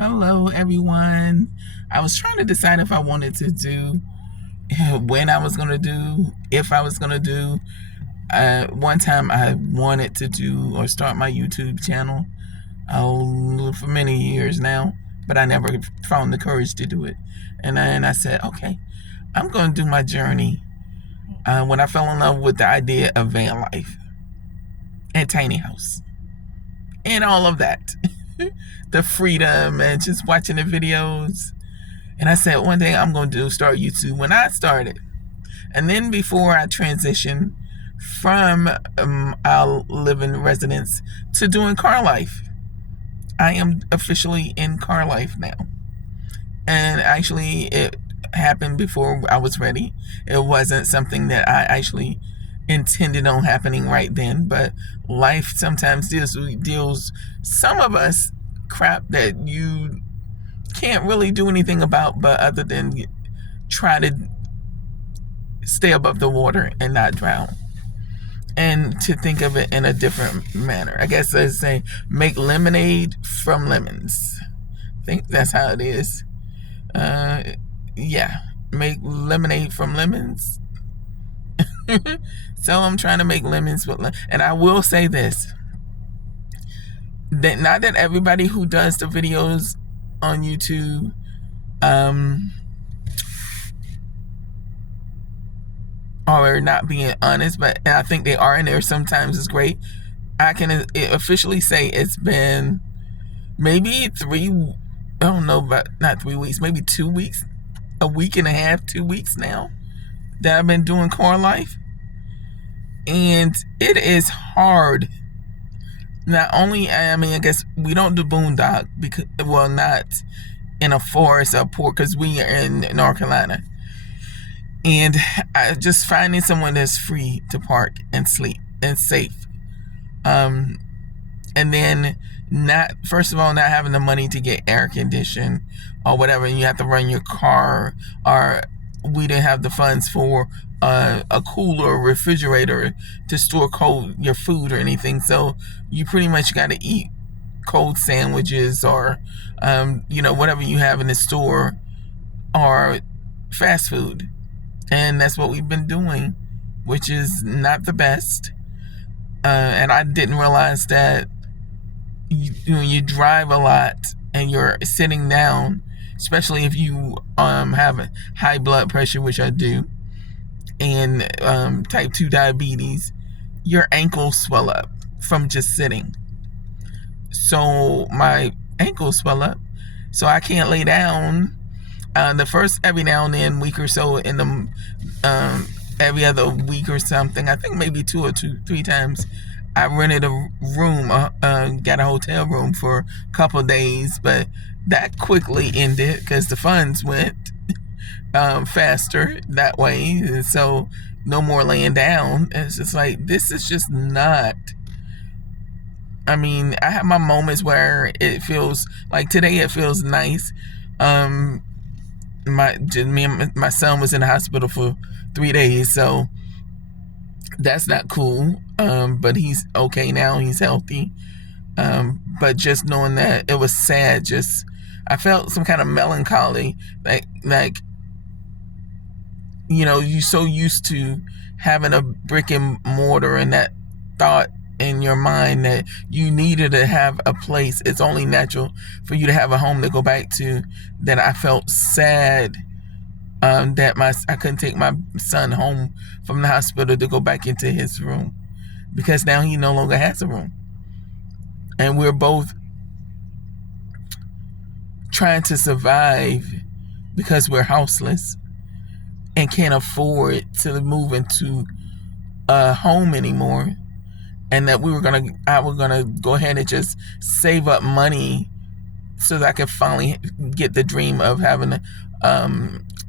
Hello, everyone. I was trying to decide if I wanted to do, when I was going to do, if I was going to do. One time I wanted to do or start my YouTube channel for many years now, but I never found the courage to do it. And then I said, okay, I'm going to do my journey. When I fell in love with the idea of van life and tiny house and all of that. The freedom and just watching the videos. And I said, one thing I'm going to do, start YouTube when I started. And then before I transitioned from our living residence to doing CARLIFE, I am officially in CARLIFE now. And actually, it happened before I was ready. It wasn't something that I actually intended on happening right then, but life sometimes deals some of us crap that you can't really do anything about, but other than try to stay above the water and not drown, and to think of it in a different manner. I guess I say make lemonade from lemons. I think that's how it is. Yeah, make lemonade from lemons. So I'm trying to make lemons with and I will say this, that not that everybody who does the videos on YouTube are not being honest, but I think they are, and there sometimes is great. I can officially say it's been maybe I don't know, but not 3 weeks, maybe 2 weeks, a week and a half, 2 weeks now that I've been doing CARLIFE. And it is hard. Not only, I guess we don't do boondock because, well, not in a forest or port because we are in North Carolina. And just finding someone that's free to park and sleep and safe. And then first of all, not having the money to get air conditioned or whatever, and you have to run your car, or we didn't have the funds for a cooler or refrigerator to store your food or anything. So you pretty much got to eat cold sandwiches or, whatever you have in the store or fast food. And that's what we've been doing, which is not the best. And I didn't realize that you drive a lot and you're sitting down, especially if you have high blood pressure, which I do, and type 2 diabetes, your ankles swell up from just sitting. So my ankles swell up, so I can't lay down. The first every now and then, week or so, in the every other week or something, I think maybe 2 or 3 times, I rented a room, got a hotel room for a couple of days, but that quickly ended because the funds went faster that way. And so no more laying down. It's just like, this is just not. I have my moments where it feels like today it feels nice. My son was in the hospital for 3 days, so that's not cool. But he's okay now. He's healthy. But just knowing that, it was sad. I felt some kind of melancholy, like you're so used to having a brick and mortar and that thought in your mind that you needed to have a place. It's only natural for you to have a home to go back to. That I felt sad that I couldn't take my son home from the hospital to go back into his room, because now he no longer has a room. And we're both trying to survive because we're houseless and can't afford to move into a home anymore. And that I was gonna go ahead and just save up money so that I could finally get the dream of having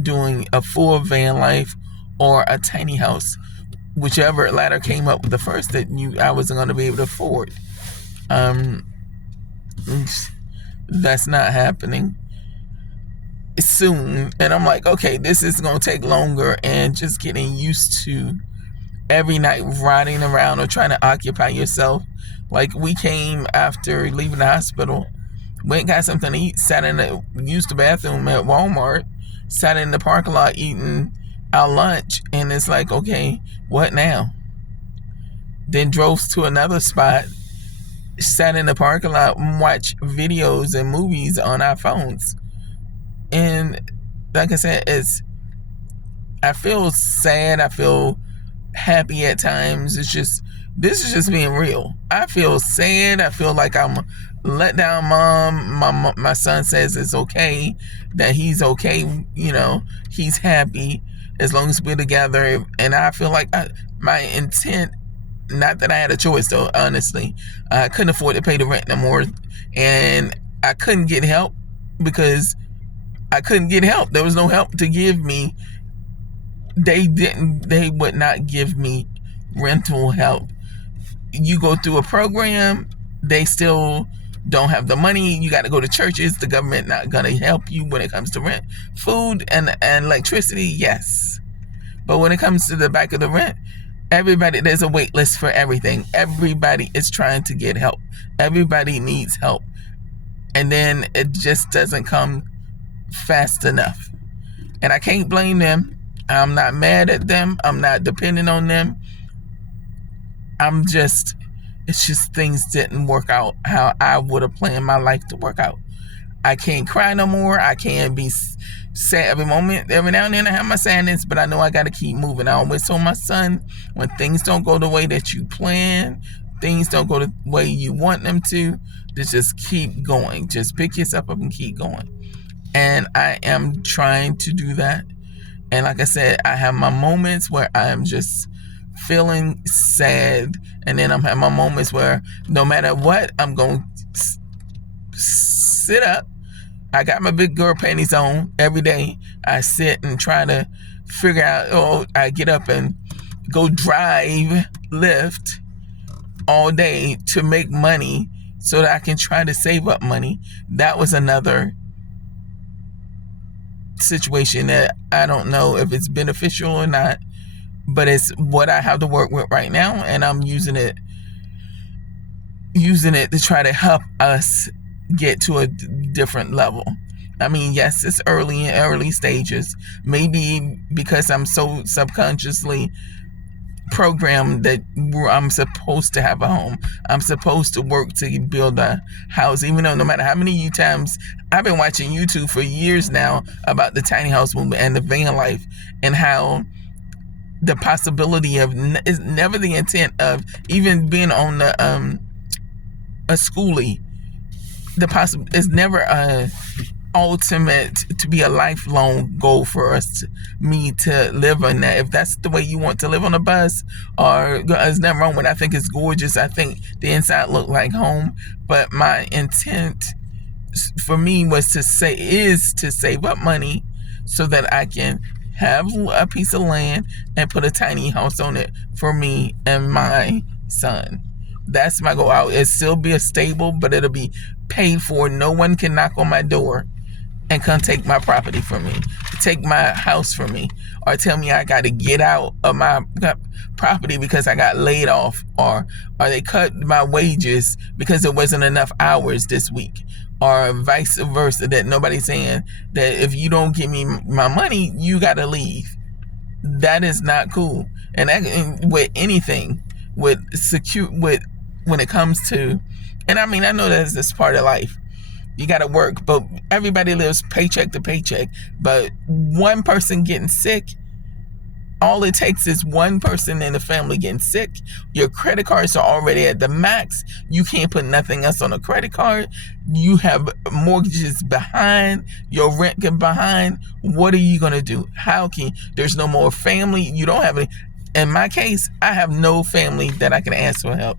doing a full van life or a tiny house, whichever ladder came up with the first that I wasn't gonna be able to afford. That's not happening soon. And I'm like, okay, this is gonna take longer, and just getting used to every night riding around or trying to occupy yourself. Like, we came after leaving the hospital, Went and got something to eat, used the bathroom at Walmart, sat in the parking lot eating our lunch, and it's like, okay, what now? Then drove to another spot, sat in the parking lot and watched videos and movies on our phones. And like I said, I feel sad, I feel happy at times. This is just being real. I feel sad. I feel like I'm let down mom. My son says it's okay, that he's okay. He's happy as long as we're together. And I feel like my intent, not that I had a choice though, honestly, I couldn't afford to pay the rent no more. And I couldn't get help because I couldn't get help. There was no help to give me. They would not give me rental help. You go through a program, they still don't have the money. You got to go to churches. The government not going to help you when it comes to rent. Food and electricity, yes. But when it comes to the back of the rent, there's a wait list for everything. Everybody is trying to get help. Everybody needs help. And then it just doesn't come fast enough. And I can't blame them. I'm not mad at them. I'm not depending on them. It's just things didn't work out how I would have planned my life to work out. I can't cry no more. I can't be sad every moment. Every now and then I have my sadness, but I know I got to keep moving. I always told my son, when things don't go the way that you plan, things don't go the way you want them to just keep going. Just pick yourself up and keep going. And I am trying to do that. And like I said, I have my moments where I am just feeling sad, and then I'm having my moments where no matter what, I'm going to sit up. I got my big girl panties on every day. I sit and try to figure out, I get up and go drive Lyft all day to make money so that I can try to save up money. That was another situation that I don't know if it's beneficial or not, but it's what I have to work with right now, and I'm using it to try to help us get to a different level. I mean, yes, it's early stages. Maybe because I'm so subconsciously programmed that I'm supposed to have a home. I'm supposed to work to build a house, even though no matter how many times I've been watching YouTube for years now about the tiny house movement and the van life, and how the possibility of is never the intent of even being on the a schoolie. It's never a ultimate to be a lifelong goal for me to live on that. If that's the way you want to live on a bus, or there's nothing wrong with it. I think it's gorgeous. I think the inside look like home. But my intent for me was to save up money so that I can have a piece of land and put a tiny house on it for me and my son. That's my goal. It'll still be stable, but it'll be paid for. No one can knock on my door and come take my property from me, take my house from me, or tell me I got to get out of my property because I got laid off, or they cut my wages because there wasn't enough hours this week, or vice versa, that nobody's saying that if you don't give me my money, you got to leave. That is not cool. And with anything, when it comes to, and I mean, I know that's part of life. You got to work, but everybody lives paycheck to paycheck. But one person getting sick, all it takes is one person in the family getting sick. Your credit cards are already at the max. You can't put nothing else on a credit card. You have mortgages behind. Your rent get behind. What are you going to do? There's no more family. You don't have any. In my case, I have no family that I can ask for help.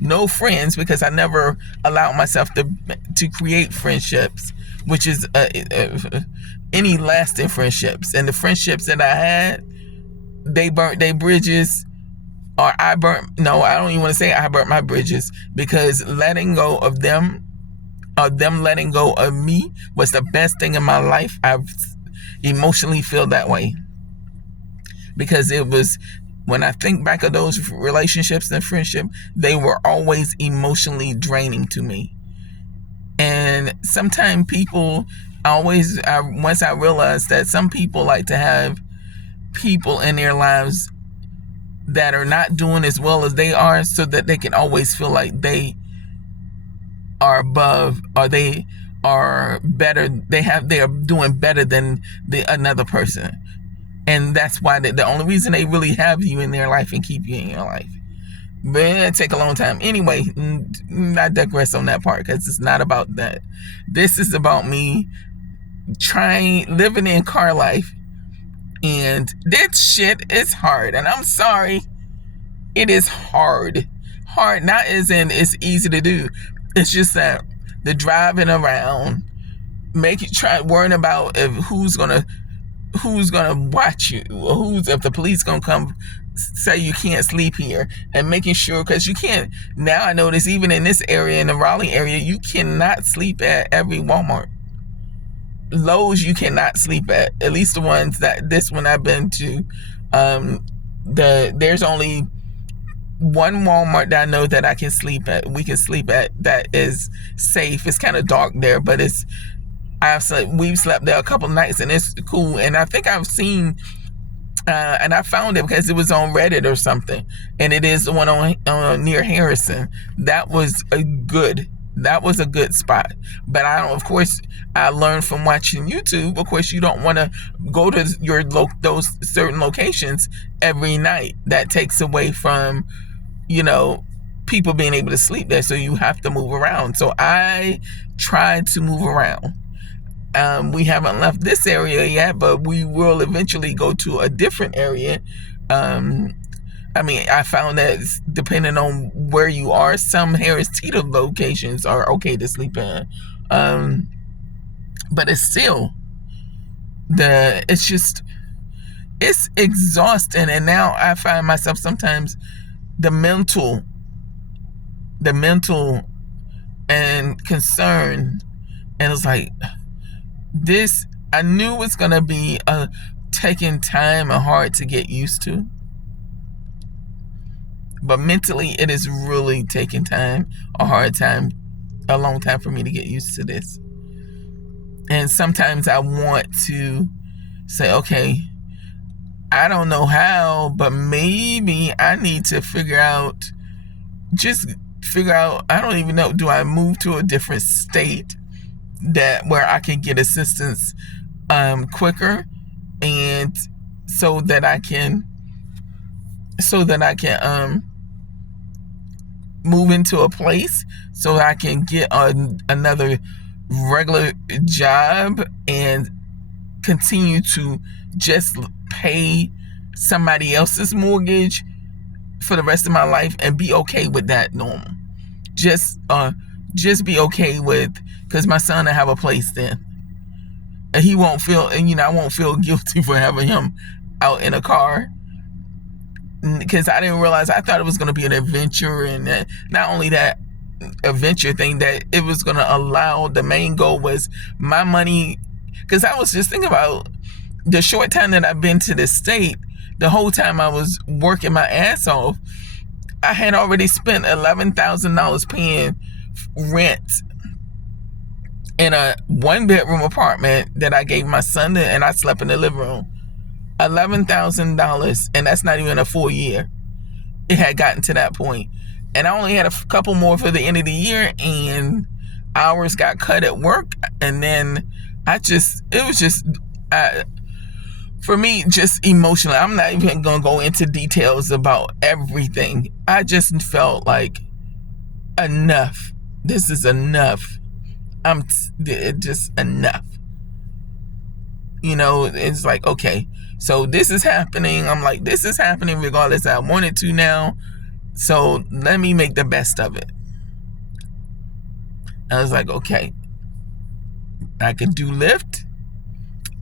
No friends, because I never allowed myself to create friendships, which is any lasting friendships. And the friendships that I had, they burnt their bridges, or I don't even want to say I burnt my bridges, because letting go of them, or them letting go of me, was the best thing in my life. I've emotionally feel that way, because it was, when I think back of those relationships and friendship, they were always emotionally draining to me. And sometimes people once I realized that some people like to have people in their lives that are not doing as well as they are, so that they can always feel like they are above, or they are better. They are doing better than another person. And that's why the only reason they really have you in their life and keep you in your life. But it take a long time. Anyway, I digress on that part, because it's not about that. This is about me living in car life. And this shit is hard. And I'm sorry. It is hard. Hard, not as in it's easy to do. It's just that the driving around, worrying about who's gonna watch you, or if the police gonna come say you can't sleep here, and making sure, because you can't. Now I notice even in this area, in the Raleigh area, you cannot sleep at every Walmart. Lowe's you cannot sleep at least the ones this one I've been to. There's only one Walmart that I know that I can sleep at. We can sleep at that is safe. It's kind of dark there, but we've slept there a couple nights and it's cool. And I think I've seen, and I found it because it was on Reddit or something, and it is the one on near Harrison. That was a good spot. But of course, I learned from watching YouTube. Of course, you don't want to go to those certain locations every night. That takes away from, people being able to sleep there. So you have to move around. So I tried to move around. We haven't left this area yet, but we will eventually go to a different area. I found that depending on where you are, some Harris Teeter locations are okay to sleep in. But it's still it's exhausting. And now I find myself sometimes the mental and concern, and it's like this. I knew it's gonna be taking time and hard to get used to. But mentally, it is really taking time, a long time for me to get used to this. And sometimes I want to say, okay, I don't know how, but maybe I need to figure out, I don't even know, do I move to a different state where I can get assistance quicker, and so that I can move into a place so I can get another regular job and continue to just pay somebody else's mortgage for the rest of my life and be okay with that normal. Just be okay with, because my son will have a place then. And he won't feel, and I won't feel guilty for having him out in a car. Because I didn't realize, I thought it was going to be an adventure, and not only that adventure thing, that it was going to allow, the main goal was my money. Because I was just thinking about the short time that I've been to this state, the whole time I was working my ass off, I had already spent $11,000 paying rent in a 1-bedroom apartment that I gave my son and I slept in the living room. $11,000, and that's not even a full year. It had gotten to that point, and I only had a couple more for the end of the year, and hours got cut at work, and then for me, just emotionally, I'm not even gonna go into details about everything. I just felt like enough. This is enough. Just enough. It's like, okay, so this is happening. I'm like, this is happening regardless. I wanted to now. So let me make the best of it. I was like, okay, I could do Lyft.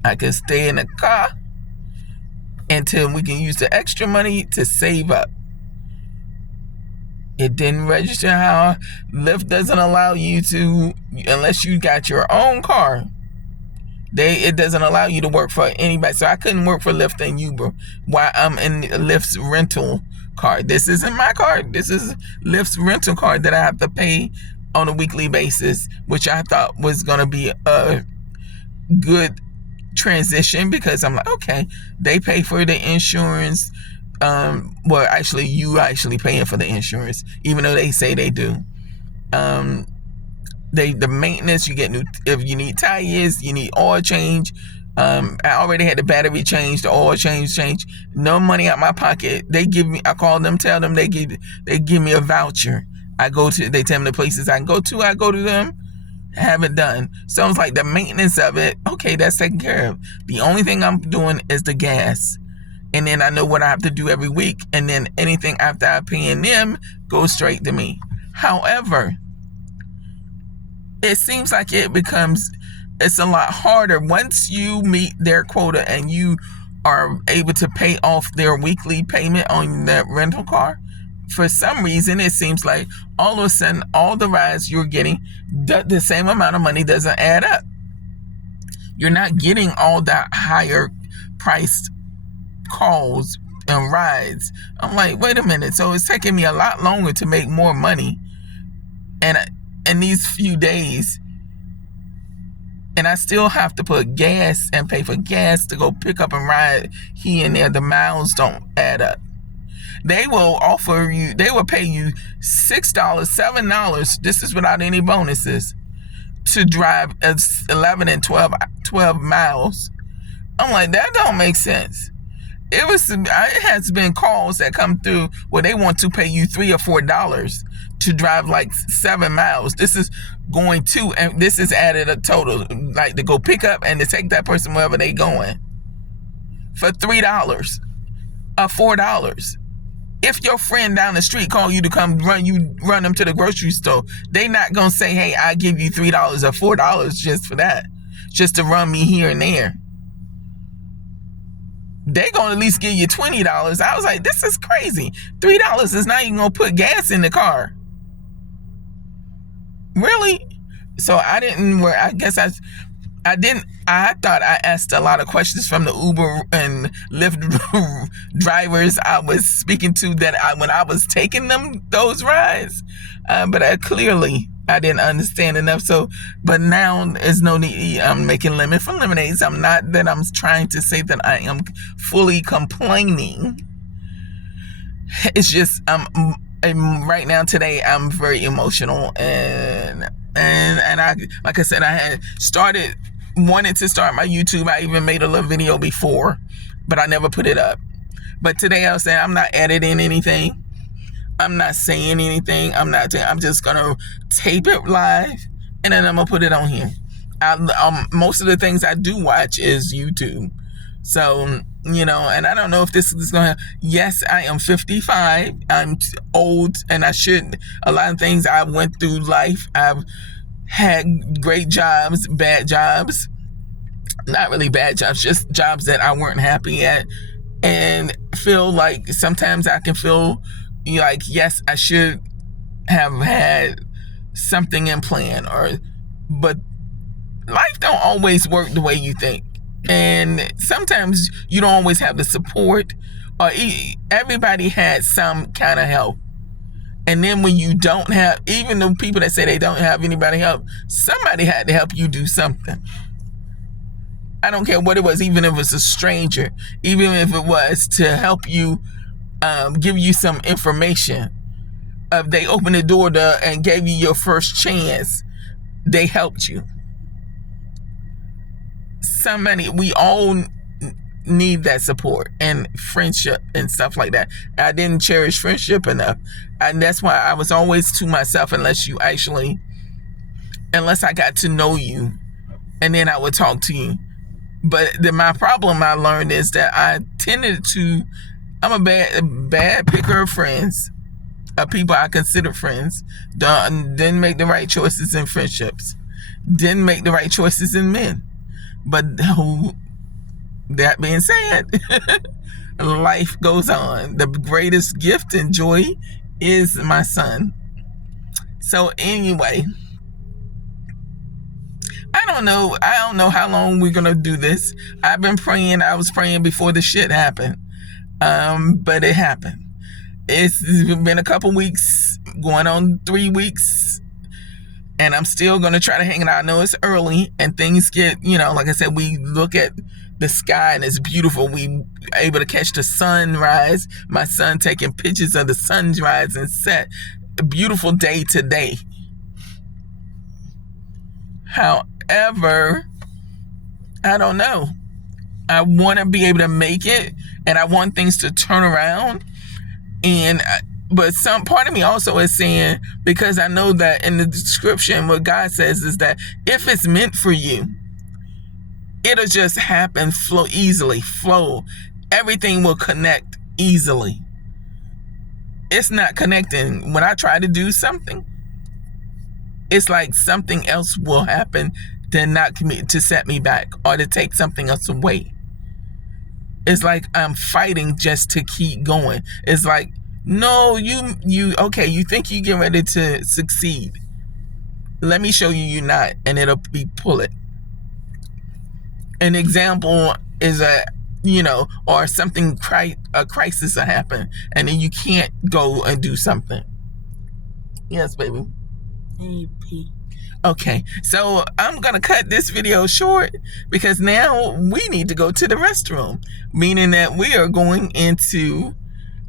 I could stay in the car until we can use the extra money to save up. It didn't register how Lyft doesn't allow you to, unless you got your own car. It doesn't allow you to work for anybody. So I couldn't work for Lyft and Uber while I'm in Lyft's rental car. This isn't my car. This is Lyft's rental car that I have to pay on a weekly basis, which I thought was going to be a good transition, because I'm like, okay, they pay for the insurance. Well, actually, you actually paying for the insurance, even though they say they do. The maintenance, you get new, if you need tires, you need oil change. I already had the battery change, the oil change. No money out my pocket. They give me, I call them, tell them they give me a voucher. They tell me the places I can go to. I go to them, have it done. So it's like the maintenance of it, okay, that's taken care of. The only thing I'm doing is the gas. And then I know what I have to do every week. And then anything after I paying them goes straight to me. However, it seems like it's a lot harder once you meet their quota and you are able to pay off their weekly payment on that rental car. For some reason, it seems like all of a sudden, all the rides you're getting, the same amount of money doesn't add up. You're not getting all that higher priced calls and rides. I'm like, wait a minute. So it's taking me a lot longer to make more money. And in these few days, and I still have to put gas and pay for gas to go pick up and ride here and there. The miles don't add up. They will pay you $6, $7. This is without any bonuses, to drive 11 and 12 miles. I'm like, that don't make sense. It has been calls that come through where they want to pay you $3 or $4 to drive like 7 miles. This is going to, and this is added a total, like to go pick up and to take that person wherever they going, for $3 or $4. If your friend down the street call you to come run them to the grocery store, they not gonna say, hey, I give you $3 or $4 just for that, just to run me here and there. They gonna at least give you $20. I was like, this is crazy. $3 is not even gonna put gas in the car. Really? So I thought I asked a lot of questions from the Uber and Lyft drivers I was speaking to when I was taking them those rides. But clearly I didn't understand enough. So, but now there's no need. I'm making lemon for lemonades. I'm not that I'm trying to say that I am fully complaining. It's just right now today I'm very emotional, and I, like I said, I had wanted to start my YouTube. I even made a little video before, but I never put it up. But today I was saying I'm not editing anything. I'm not saying anything. I'm just gonna tape it live, and then I'm gonna put it on here. Most of the things I do watch is YouTube. So, and I don't know if this is gonna. Yes, I am 55. I'm old, and I shouldn't. A lot of things I went through life. I've had great jobs, bad jobs. Not really bad jobs, just jobs that I weren't happy at, and feel like sometimes I can feel like, yes, I should have had something in plan, but life don't always work the way you think. And sometimes you don't always have the support, or everybody had some kind of help. And then when you don't have, even the people that say they don't have anybody help, somebody had to help you do something. I don't care what it was, even if it's a stranger, even if it was to help you, give you some information. If they opened the door and gave you your first chance, they helped you. We all need that support and friendship and stuff like that. I didn't cherish friendship enough, and that's why I was always to myself unless I got to know you, and then I would talk to you. But my problem I learned is that I'm a bad picker of friends, of people I consider friends. Didn't make the right choices in friendships. Didn't make the right choices in men. But that being said, life goes on. The greatest gift and joy is my son. So anyway, I don't know how long we're gonna do this. I was praying before the shit happened. But it happened. It's been a couple weeks, going on 3 weeks. And I'm still going to try to hang it out. I know it's early and things get, like I said, we look at the sky and it's beautiful. We able to catch the sunrise. My son taking pictures of the sunrise and set. A beautiful day today. However, I don't know. I want to be able to make it, and I want things to turn around. But some part of me also is saying, because I know that in the description, what God says is that if it's meant for you, it'll just happen, flow. Everything will connect easily. It's not connecting. When I try to do something, it's like something else will happen to set me back or to take something else away. It's like I'm fighting just to keep going. It's like, no, you think you get ready to succeed. Let me show you you're not, and it'll be pull it. An example is or something, a crisis will happen, and then you can't go and do something. Yes, baby. Okay, so I'm gonna cut this video short because now we need to go to the restroom, meaning that we are going into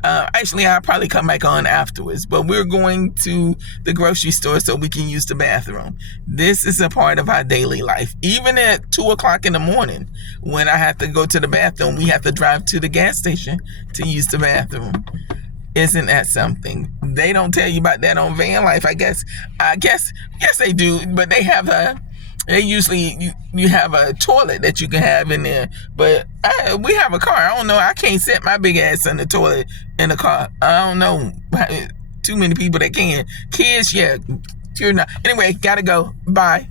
actually I'll probably come back on afterwards, but we're going to the grocery store so we can use the bathroom. This is a part of our daily life. Even at 2:00 in the morning, when I have to go to the bathroom, we have to drive to the gas station to use the bathroom. Isn't that something? They don't tell you about that on van life. I guess they do, but they usually you have a toilet that you can have in there. But we have a car. I don't know. I can't set my big ass in the toilet in the car. I don't know. Too many people that can. Kids, yeah, you're not. Anyway, gotta go. Bye.